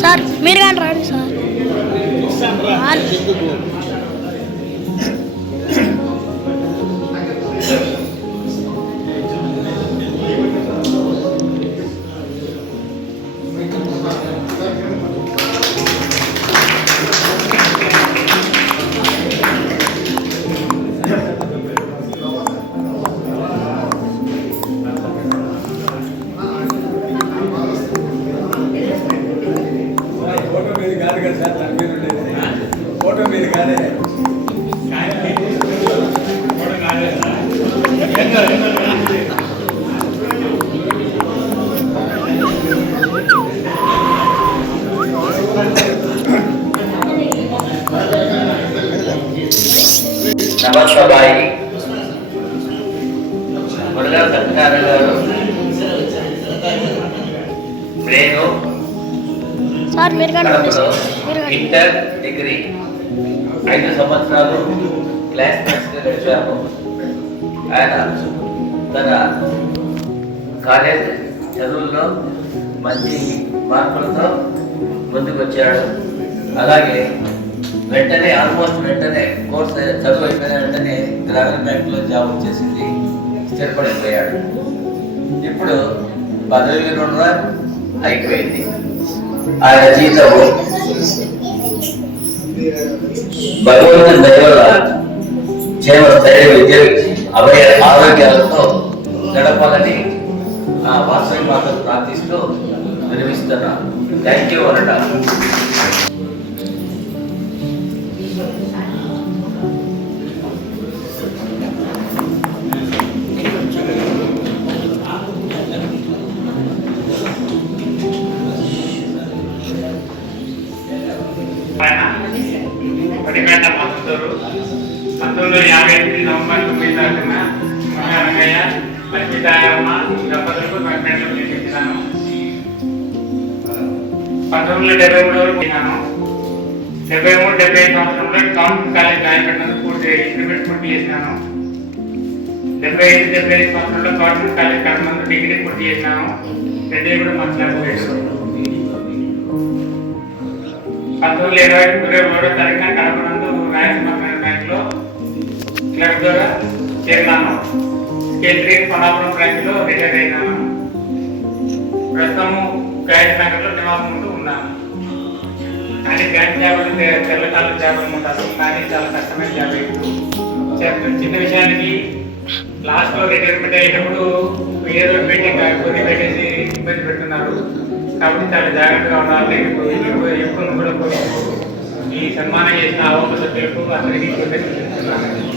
Sir మీరు కానీ రాండి సార్. కాదు కదా సార్ దాని మీద ఉండేది ఫోటో మీద కాదే ఫోటో కాదే ఇంటర్ డిగ్రీ. ఐదు సంవత్సరాలు క్లాస్ మేట్స్గా ఆయన తన కాలేజ్ చదువుల్లో మంచి మార్కులతో ముందుకు వచ్చాడు అలాగే వెంటనే ఆల్మోస్ట్ వెంటనే కోర్స్ చదువు అయిపోయిన వెంటనే గ్రామీణ బ్యాంకులో జాబ్ వచ్చేసింది. స్థిరపడిపోయాడు. ఇప్పుడు పదవి విరమణ అయిపోయింది. ఆయన జీతము భగవంతుని దయవల్ల క్షేమ స్థైర్య విద్య అభయ ఆరోగ్యాలతో గడపాలని ఆ వాసవి మాతను ప్రార్థిస్తూ వినిపిస్తున్నా థ్యాంక్ యూ అనట. పడిపేట మద్దతూరు పంతొమ్మిది వందల యాభై ఎనిమిది నవంబర్ తొమ్మిది తారీఖున రంగయ్య లక్ష్మీతాయమ్మ దంపతులకు పడిపేటలో చేపించాను పంతొమ్మిది వందల డెబ్బై మూడు వరకు పోయినాను డెబ్బై మూడు డెబ్బై ఐదు సంవత్సరంలో టౌన్ కాలేజ్ రాయపెట్టను పూర్తి ఇంటర్మీడియట్ పూర్తి చేసినాను డెబ్బై ఐదు డెబ్బై ఐదు సంవత్సరంలో గవర్నమెంట్ కాలేజ్ కడమందు డిగ్రీ పూర్తి చేసినాను రెడ్డి కూడా మాట్లాడుకోలేదు పంతొమ్మిది ఇరవై ఇరవై మూడో తారీఖున కడపనందు రాయలసీమ గ్రామీణ బ్యాంకులో క్లబ్ ద్వారా చేరినాను స్కేల్ త్రీ పనాపురం బ్రాంచ్లో రిటైర్ అయినాను. ప్రస్తుతము గాయత్రి నగర్లో నివాసం ఉంటూ ఉన్నాను. కానీ బ్యాంక్ జాబులు తె- తెల్లకాలం జాబులు ఉంటారు కానీ చాలా కష్టమైన జాబ్ ఇప్పుడు చిన్న విషయానికి లాస్ట్లో రిటైర్మెంట్ అయ్యేటప్పుడు ఏదో పెట్టి కొన్ని పెట్టేసి ఇబ్బంది పెడుతున్నారు. కాబట్టి చాలా జాగ్రత్తగా ఉండాలి. ఎక్కువ కూడా ఈ సన్మానం చేసిన అవకాశం సభ్యులకు అందరికీ కృతజ్ఞతలు